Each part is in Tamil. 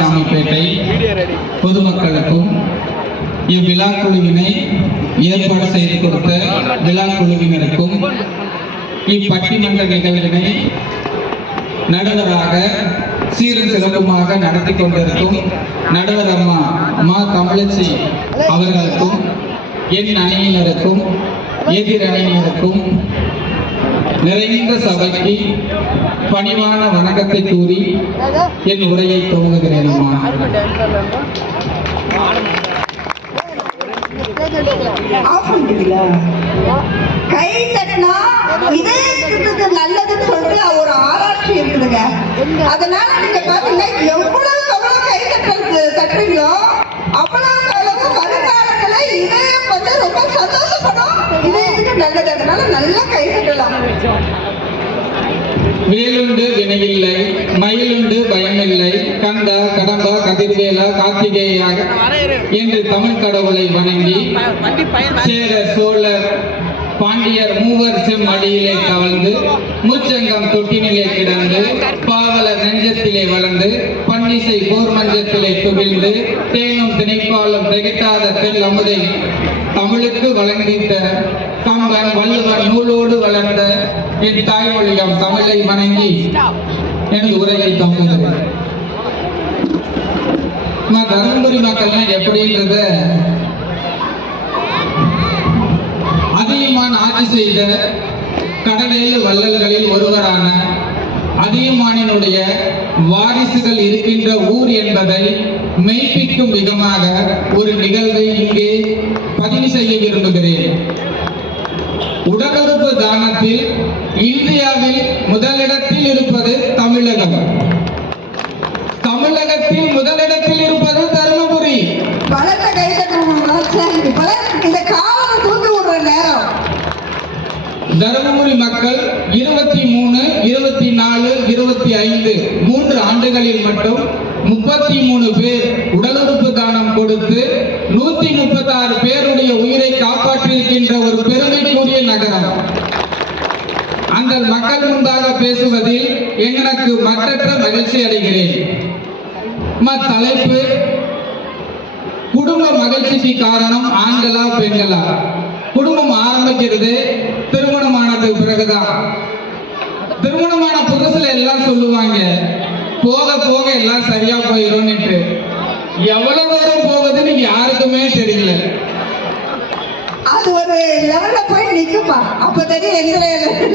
ராமசாமிப்பேட்டை பொதுமக்களுக்கும் இவ்விழா குழுவினை ஏற்பாடு செய்து கொடுத்த விழா குழுவினருக்கும் இப்பட்டிமன்ற நிகழ்வினை நடுவராக சீரும் சிறப்புமாக நடத்தி கொண்டிருக்கும் நடுவர் அம்மா மா தமிழச்சி அவர்களுக்கும் என் அணியினருக்கும் எதிர் அணியினருக்கும் நிறைந்த சபைக்கு பணிவான வணக்கத்தை கூறி என் உரையை துவங்குகிறேன். அம்மா கை தட்டினா இதயத்துக்கு நல்லதுன்னு சொல்லிட்டு ஒரு ஆராய்ச்சி இருக்குதுங்க. அதனால நீங்க பாத்தீங்கன்னா எவ்வளவு கை தட்டுறீங்களோ அவ்வளவு அளவு வருங்காலத்துல இதயம் வந்து ரொம்ப சந்தோஷப்படும். இதயத்துக்கு நல்லது, அதனால நல்லா கை தட்டலாம். வேலுண்டு வினையில்லை, மயிலுண்டு பயமில்லை, கந்தா கடம்பா கதிர்வேலா கார்த்திகேயாக என்று தமிழ் கடவுளை வணங்கி சேரர் சோழர் பாண்டியர் மூவர் செம்மடியிலே கவழ்ந்து மூச்சங்கம் தொட்டினிலே கிடந்து பாவலர் நெஞ்சத்திலே வளர்ந்து பன்னிசை போர் மஞ்சத்திலே துகிழ்ந்து தேனும் திணைப்பாலும் திகைத்தாத தெல் அமுதை தமிழுக்கு வழங்கிட்ட கம்பன் வள்ளுவர் நூலோடு வளர்ந்த என் தாய்மொழியாம் தமிழை வணங்கி எனது உரையை துவங்குகிறேன். தருமபுரி மக்கள்லாம் எப்படின்றத அதியமான் ஆட்சி செய்த கடலேழு வள்ளல்களில் ஒருவரான அதியமானினுடைய வாரிசுகள் இருக்கின்ற ஊர் என்பதை மெய்ப்பிக்கும் விதமாக ஒரு நிகழ்வை இங்கே பதிவு செய்ய விரும்புகிறேன். உடலுறுப்பு தானத்தில் இந்தியாவில் முதலிடத்தில் இருப்பது தமிழகம். தமிழகத்தில் முதலிடத்தில் இருப்பது தருமபுரி. தருமபுரி மக்கள் 23, 24, 25 3 ஆண்டுகளில் மட்டும் 33 பேர் உடலுறுப்பு தானம் கொடுத்து 136 பேருடைய உயிரை காப்பாற்றியிருக்கின்ற ஒரு பெருமைக்குரிய நகரம். அந்த மக்கள் முன்பாக பேசுவதில் எனக்கு மற்றற்ற மகிழ்ச்சி அடைகிறேன். தலைப்பு குடும்ப மகிழ்ச்சிக்கு காரணம் ஆண்களா பெண்களா? குடும்பம் ஆரம்பிக்கிறது திருமணமானதுக்கு பிறகுதான். திருமணமான புதுசுல எல்லாம் சொல்லுவாங்க போக போக எல்லாம் சரியா போயிடும். எவ்வளவு தூரம் போகுதுன்னு யாருக்குமே தெரியல. அது ஒரு லெவல்ல போய் நிக்குமா, அப்ப தெரியும் எந்த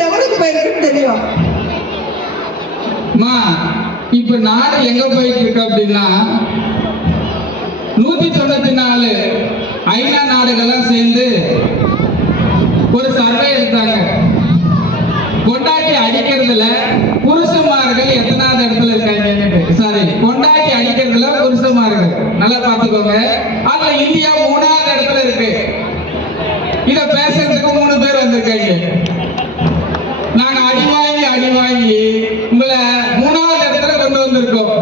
லெவலுக்கு போயிருக்குன்னு தெரியும். இப்ப நாடு எங்க போயிட்டு இருக்கு அப்படின்னா 194 ஐநா நாடுகள்லாம் சேர்ந்து ஒரு சர்வே எடுத்தாங்க. கொண்டாட்டி அடிக்கிறதுல புருஷமார்கள் எத்தனாவது இடத்துல இருக்காங்க? சாரி, கொண்டாட்டி அடிக்கிறதுல புருஷமார்கள் நல்லா பார்த்துக்கோங்க. அதுல இந்தியா 3வது இடத்துல இருக்கு. இத பேசுறதுக்கு 3 பேர் வந்திருக்காங்க. நாங்க அடி வாங்கி உங்களை 3வது இடத்துல கொண்டு வந்திருக்கோம்.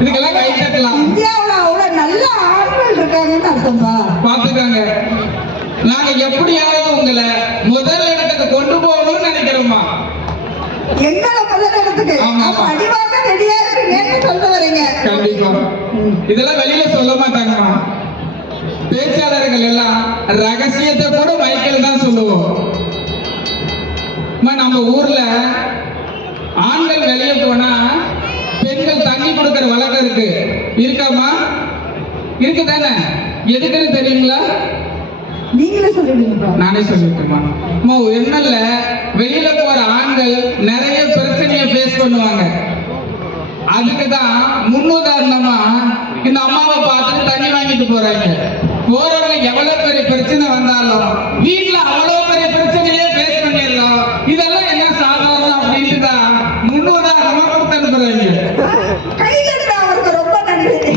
இதுக்கெல்லாம் கை தட்டலாம். இந்தியாவுல அவ்வளவு நல்ல ஆட்கள் இருக்காங்கன்னு அர்த்தம்பா. பாத்துக்காங்க. நாங்க எப்படியாவது உங்களை முதல் இடத்துக்கு கொண்டு போகணும்னு நினைக்கிறோமா? எங்களை முதல் இடத்துக்கு அடிவாங்க ரெடியா இருக்கீங்கன்னு சொல்ல வரீங்க. கண்டிப்பா. இதெல்லாம் வெளியில சொல்ல மாட்டாங்கம்மா. பேச்சாளர்கள் எல்லாம் ரகசியத்தை கூட மைக்கில் தான் சொல்லுவோம். நம்ம ஊர்ல ஆண்கள் வெளியே போனா பெண்கள் தண்ணி கொடுக்கிற வழக்கம் இருக்கு. இருக்காமா? இருக்குதானே? எதுக்குன்னு தெரியுங்களா? நீங்களே சொல்லுவீங்க. நானே சொல்லிட்டுமா. என்னல்ல வெளியில போற ஆண்கள் நிறைய பிரச்சனையை ஃபேஸ் பண்ணுவாங்க. அதுக்குதான் முன்னுதாரணமா இந்த அம்மாவை பார்த்துட்டு தண்ணி வாங்கிட்டு போறாங்க. போறவங்க எவ்வளவு பெரிய பிரச்சனை வந்தாலும் வீட்டுல அவ்வளவு பெரிய பிரச்சனையே ஃபேஸ் பண்ணிடலாம். இதெல்லாம் என்ன சாதாரணம் அப்படின்ட்டு தான் முன்னுதாரணமா கொடுத்து அனுப்புறாங்க. கை தட்டுறா அவருக்கு ரொம்ப நன்றி.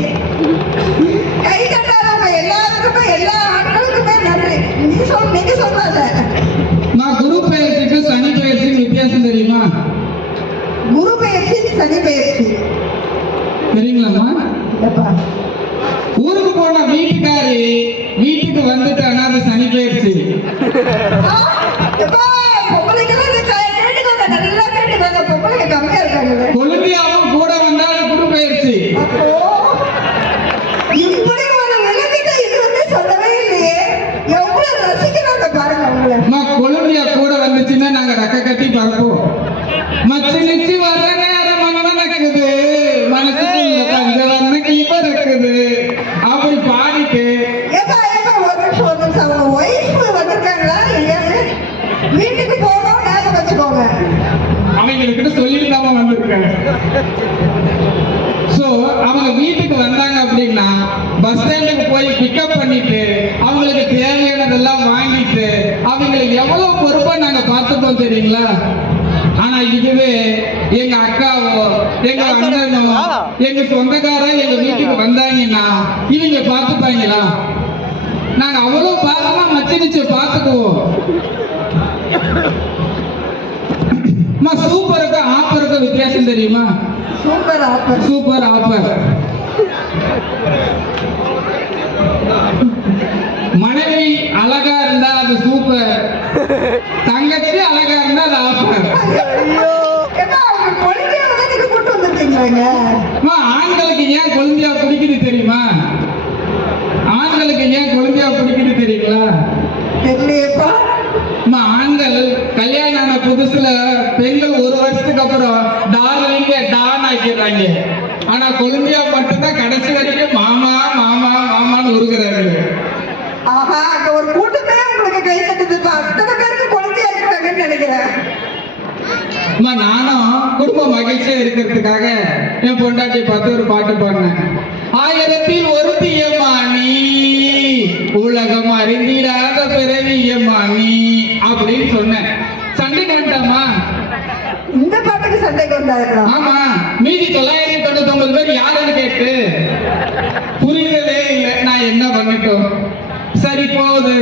கை தட்டாதவங்க எல்லாருக்குமே எல்லா ஆட்களுக்குமே நன்றி. நீங்க சொல்லாத. நான் குரு பயிற்சிக்கு சனி பயிற்சிக்கு வித்தியாசம் தெரியுமா? குரு பயிற்சி சனி பயிற்சி தெரியுங்களாமா? ஊருக்கு போன வீட்டுக்காரி வீட்டுக்கு வந்துட்டானா அது சனி பயிற்சி. கொழுந்தியாவும் கூட வந்தாலும் குரு பயிற்சி. அவங்க வீட்டுக்கு வந்தாங்க அப்படின்னா பஸ் ஸ்டாண்டுக்கு போய் பிக்கப் பண்ணிட்டு அவங்களுக்கு தேவையானதெல்லாம் வாங்கிட்டு அவங்களை எவ்வளவு பொறுப்பா நாங்க பார்த்துப்போம் தெரியுங்களா? ஆனா இதுவே எங்க அக்காவோ எங்க அண்ணனோ எங்க சொந்தக்காரன் எங்க வீட்டுக்கு வந்தாங்கன்னா இவங்க பார்த்துப்பாங்களா? நாங்க அவ்வளவு பாசமா மச்சினிச்சு பார்த்துக்குவோம். சூப்பருக்கும் ஆப்பருக்கும் வித்தியாசம் தெரியுமா? Super offer. Super offer. மனைவி அழகா இருந்தா அது சூப்பர், தங்கச்சி அழகா இருந்தா அது ஆப்பர். ஆண்களுக்கு ஏன் கொழுந்தியா பிடிக்குது தெரியுமா? ஆண்களுக்கு ஏன் கொழுந்தியா பிடிக்குது தெரியுங்களா? தெரியலையேப்பா. ஆண்கள் கல்யாணம் ஆன புதுசுல பெண்கள் ஒரு வருஷத்துக்கு அப்புறம் டார்லிங்க டான் ஆக்கிடுறாங்க. ஆனா கொழுந்தியா மட்டும்தான் கடைசி வரைக்கும் மாமா மாமா மாமான்னு உருகிறாரு. ஆஹா, அங்க ஒரு கூட்டமே உங்களுக்கு கை தட்டுதுப்பா. அத்தனை பேருக்கு கொழுந்தியா இருக்கிறாங்கன்னு நினைக்கிறேன். நானும் குடும்ப மகிழ்ச்சியா இருக்கிறதுக்காக என் பொண்டாட்டி பார்த்து ஒரு பாட்டு பாடினேன். ஆயிரத்தில் ஒருத்தியம்மா நீ, உலகம் அறிந்திடாத பிறவியம்மா நீ அப்படின்னு சொன்னேன். சண்டை கண்டாமா? இந்த பாட்டுக்கு சண்டைக்கு வந்தாருங்களா? ஆமா, மீதி 999 பேர் யாருன்னு கேட்டு புரியவே இல்லை. நான் என்ன பண்ணிட்டோம்? சரி போகுது,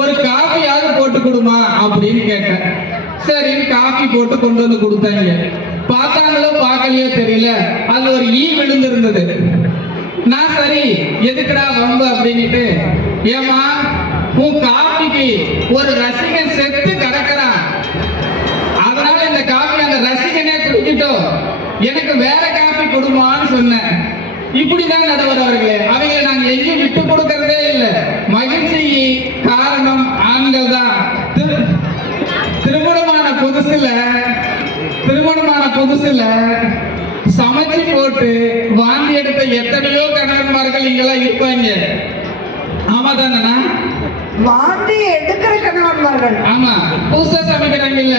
ஒரு காஃபியாவது போட்டு கொடுமா அப்படின்னு கேட்டேன். சரி காஃபி போட்டு கொண்டு வந்து கொடுத்தாங்க. பார்த்தாங்களோ பார்க்கலையோ தெரியல, அது ஒரு ஈ விழுந்திருந்தது. நான் சரி எதுக்குடா வம்பு அப்படின்னுட்டு, ஏமா உன் காஃபிக்கு ஒரு ரசிகன் செத்து கிடக்கிறான், அதனால இந்த காஃபி அந்த ரசிகனே குடிக்கிட்டோம், எனக்கு வேற காஃபி கொடுமான்னு சொன்னேன். இப்படிதான் நடுவர் அவர்களே, அவங்களை நாங்க எங்கேயும் விட்டு கொடுக்கறதே இல்லை. மகிழ்ச்சி காரணம் ஆண்கள் தான். திருமணமான புதுசுல சமைச்சு போட்டு வாந்தி எடுத்த எத்தனையோ கணவன்மார்கள் இங்கெல்லாம் இருப்பாங்க. ஆமா தானே? வாந்தி எடுக்கிற கணவன்மார்கள். ஆமா, புதுசா சமைக்கிறாங்க இல்ல.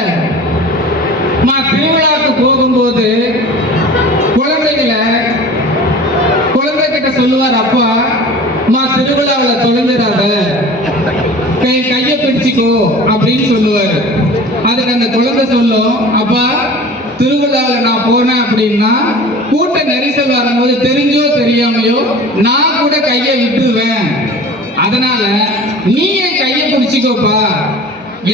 திருவிழாவுக்கு போகும்போது குழந்தை கிட்ட சொல்லுவார் அப்பா, திருவிழாவில் தொலைஞ்சிடாத, கையை பிடிச்சிக்கோ அப்படின்னு சொல்லுவாரு. அதுக்கு அந்த குழந்தை சொல்லும், அப்பா திருவிழாவில் நான் போனேன் அப்படின்னா கூட்ட நெரிசல் வரும்போது தெரிஞ்சோ தெரியாமையோ நான் கூட கையை விட்டுருவேன், அதனால நீ என் கையை பிடிச்சிக்கோப்பா,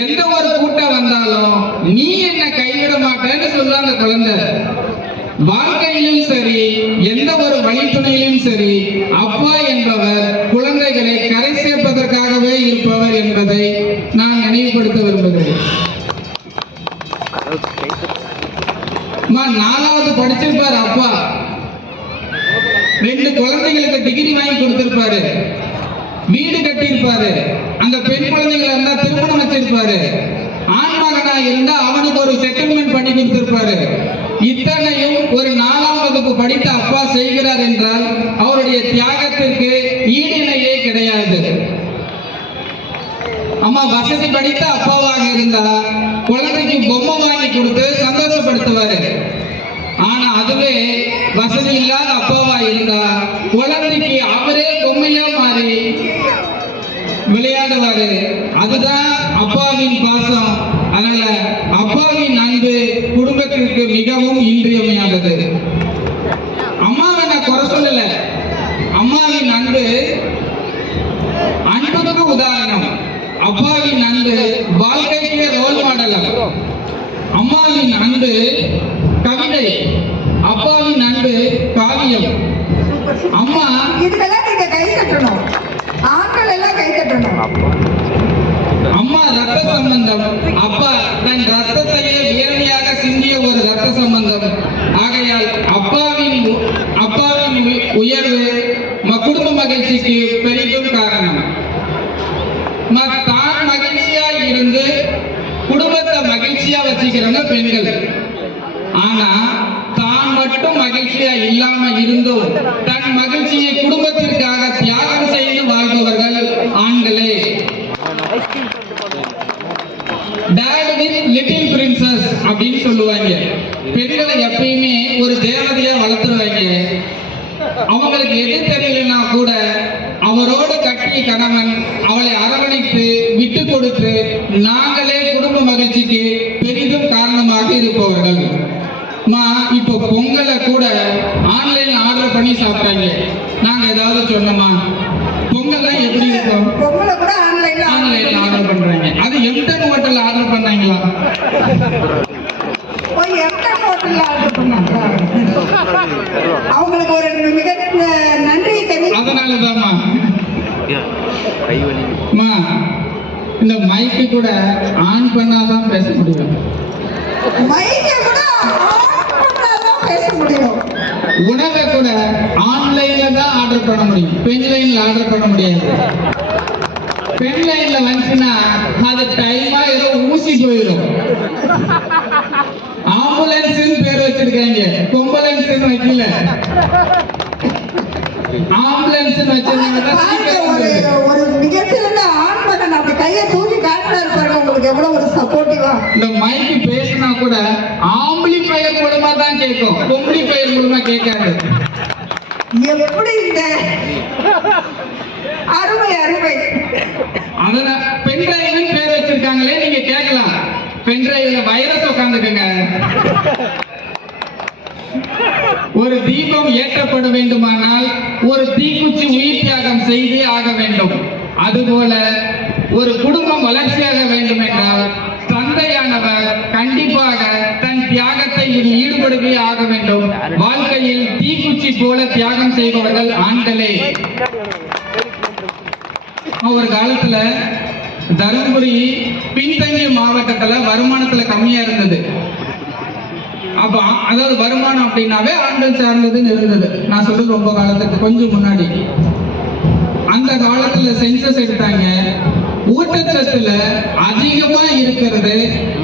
எந்த ஒரு கூட்டம் வந்தாலும் நீ என்ன கைவிட மாட்டேன்னு சொல்ல அந்த குழந்தை. வாழ்க்கையிலும் சரி, எந்த ஒரு வழித்துணையிலும் சரி, அப்பா என்பவர் குழந்தைகளை கரை சேர்ப்பதற்காகவே இருப்பவர் என்பதை நான் நினைவுபடுத்த விரும்புகிறேன். 4வது படிச்சிருப்பாரு அப்பா, 2 குழந்தைகளுக்கு டிகிரி வாங்கி கொடுத்திருப்பாரு, வீடு கட்டியிருப்பாரு, அந்த பெண் குழந்தைகள் இருந்தா திருமணம் வச்சிருப்பாரு, ஆண் மகனா இருந்தா அவனுக்கு ஒரு செட்டில்மெண்ட் பண்ணி கொடுத்திருப்பாரு. இத்தனையும் ஒரு 4ஆம் வகுப்பு படித்த அப்பா செய்கிறார் என்றால் அவருடைய தியாகத்திற்கு ஈடிணையே கிடையாது. அம்மா வசதி படித்த அப்பாவாக இருந்தா குழந்தைக்கு பொம்மை வாங்கி கொடுத்து சந்தோஷப்படுத்துவாரு. ஆனா அதுவே வசதி இல்லாத அப்பாவா இருந்தா குழந்தைக்கு அவரே பொம்மையா மாறி விளையாடுவாரு. அதுதான் அப்பாவின் பாசம். அதனால அப்பாவின் அன்பு குடும்பத்திற்கு மிகவும் இன்றியமையாதது. அம்மாவை நான் குறை சொல்லல, அம்மாவின் அன்பு அன்புக்கு உதாரணம், அப்பாவின் அன்பு வாழ்க்கைக்கு ரோல் மாடல். அம்மாவின் அன்பு கவிதை, அப்பாவின் அன்பு காவியம். அம்மா இதுக்கெல்லாம் நீங்க கை தட்டணும், ஆண்கள் எல்லாம் கை தட்டணும். அம்மா ரத்த சம்பந்தம், அப்பா தன் ரத்தத்தையே வேரணியாக சிந்திய ஒரு ரத்த சம்பந்தம். ஆகையால் அப்பாவின் உயர்வு குடும்ப மகிழ்ச்சிக்கு பெரிதும் காரணம். தான் மகிழ்ச்சியா இருந்து குடும்பத்தை மகிழ்ச்சியா வச்சுக்கிறவங்க பெண்கள். ஆனா தான் மட்டும் மகிழ்ச்சியா இல்லாம இருந்தும் தன் மகிழ்ச்சியை குடும்பத்திற்காக தியாகம் செய்து வாழ்பவர்கள் ஆண்களே. டாட் வித் லிட்டில் பிரின்சஸ் அப்படின்னு சொல்லுவாங்க. பெண்களை எப்பயுமே ஒரு தேவதையா வளர்த்துருவாங்க. பண்ணி சாப்பிட்டாங்க. நாங்க ஏதாவது சொன்னோமா? பொங்கல்லாம் எப்படி இருக்கும்? பொங்கலை கூட ஆன்லைன்ல ஆன்லைன்ல ஆர்டர் பண்றாங்க. அது எம்டன் ஹோட்டல்ல ஆர்டர் பண்ணாங்களா? போய் எம்டன் ஹோட்டல்ல ஆர்டர் பண்ணாங்க. அவங்களுக்கு ஒரு மிக நன்றி தெரியும். அதனாலதாம்மா இந்த மைக்கு கூட ஆன் பண்ணாதான் பேச முடியும். மைக்கை கூட ஆன் பண்ணாதான் பேச முடியும். உணவை கூட ஆன்லைன்ல தான் ஆர்டர் பண்ண முடியும், பென்லைன்ல ஆர்டர் பண்ண முடியாது. பென்லைன்ல வந்துச்சுன்னா அது டைமா ஏதோ ஊசி போயிடும். ஆம்புலன்ஸ் பேர் வச்சிருக்காங்க, கொம்புலன்ஸ் வைக்கல. ஆம்புலன்ஸ் ஒரு நிகழ்ச்சியில ஆன் பண்ண அப்படி கையை தூக்கி காட்டுறாரு பாருங்க, உங்களுக்கு எவ்வளவு ஒரு சப்போர்ட்டிவா. இந்த மைக்கு பேசினா கூட ஆம்பிளிஃபையர் மூலமா தான் கேட்கும், கொம்பிளிஃபையர் மூலமா கேட்காது. எப்படி இந்த அருமை அருமை. அதனால பென்டிரைவ் பேர் வச்சிருக்காங்களே, நீங்க கேட்கலாம் பென்டிரைவ்ல வைரஸ் உட்காந்துக்குங்க. ஒரு தீபம் ஏற்றப்பட வேண்டுமானால் ஒரு தீக்குச்சி உயிர் தியாகம் செய்தே ஆக வேண்டும். அதுபோல ஒரு குடும்பம் வளர்ச்சியாக வேண்டும் என்றால் தந்தையானவர் கண்டிப்பாக தன் தியாகத்தை ஈடுபடுவே ஆக வேண்டும். வாழ்க்கையில் தீக்குச்சி போல தியாகம் செய்பவர்கள் ஆண்களே. ஒரு காலத்துல தருமபுரி பின்தங்கிய மாவட்டத்துல வருமானத்துல கம்மியா இருந்தது. அப்ப அதாவது வருமானம் அப்படின்னாவே ஆண்கள் சார்ந்ததுன்னு இருந்தது. நான் சொல்றது ரொம்ப காலத்துக்கு கொஞ்சம் முன்னாடி. அந்த காலத்துல சென்சஸ் எடுத்தாங்க. ஊட்டச்சத்துல அதிகமா இருக்கிறது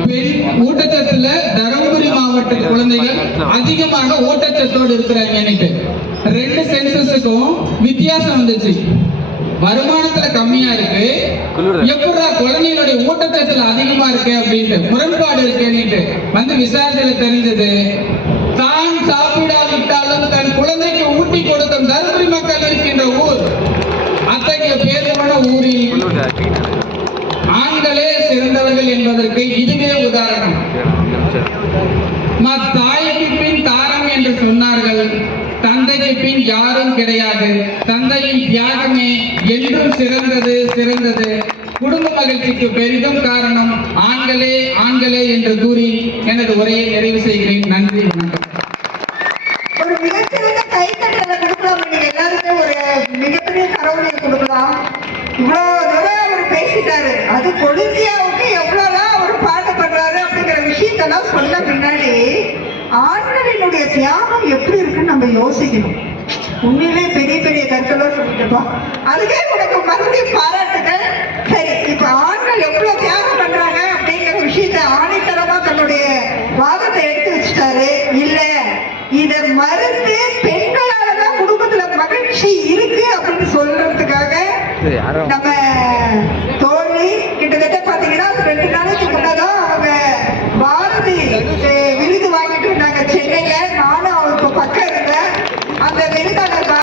பெண். ஊட்டச்சத்துல தருமபுரி மாவட்ட குழந்தைகள் அதிகமாக ஊட்டச்சத்தோடு இருக்கிறாங்க. ரெண்டு சென்சஸுக்கும் வித்தியாசம் வந்துச்சு. வருமானத்துல கம்மியா இருக்கு, எப்படா குழந்தைகளுடைய ஊட்டச்சத்துல அதிகமா இருக்கு அப்படின்ட்டு முரண்பாடு இருக்குன்னு வந்து விசாரணையில தெரிஞ்சது. தான் சாப்பிடாவிட்டாலும் தன் குழந்தைக்கு ஊட்டி கொடுக்கும் தருமபுரி மக்கள் இருக்கின்ற ஊர் அத்தகைய பேருமான ஊரில் ஆண்களே சிறந்தவர்கள் என்பதற்கு இதுவே உதாரணம். தாய்க்கு பின் தாரம் என்று சொன்னார்கள், தந்தைக்கு பின் யாரும் கிடையாது. தந்தையின் தியாகமே என்றும் சிறந்தது சிறந்தது. குடும்ப மகிழ்ச்சிக்கு பெரிதும் காரணம் ஆண்களே ஆண்களே என்று கூறி எனது உரையை நிறைவு செய்கிறேன். நன்றி, வணக்கம். ஒரு மிகச்சிறந்த கை தட்டலை கொடுக்கலாம். நீங்க எல்லாருமே ஒரு மிகப்பெரிய கரவொலியை கொடுக்கலாம். இவ்வளவு தூரம் அவர் பேசிட்டாரு. அது கொழுந்தியாவுக்கு எவ்வளவுலாம் அவர் பாட்டு பண்றாரு அப்படிங்கிற விஷயத்தெல்லாம் சொன்ன பின்னாடி ஆண்களினுடைய தியாகம் எப்படி இருக்குன்னு நம்ம யோசிக்கணும். உண்மையிலே பெரிய பெரிய கருத்தெல்லாம் சொல்லிட்டுப்போம். அதுக்கே உனக்கு மறுபடியும் பாராட்டுகள். சரி, இப்ப ஆண்கள் எவ்வளவு தியாகம் பண்றாங்க அப்படிங்கிற விஷயத்த ஆணித்தரமா தன்னுடைய வாதத்தை எடுத்து வச்சுட்டாரு. இல்ல, இத மறுத்து பெண்களாலதான் குடும்பத்துல மகிழ்ச்சி இருக்கு அப்படின்னு சொல்றதுக்காக நம்ம தோழி கிட்டத்தட்ட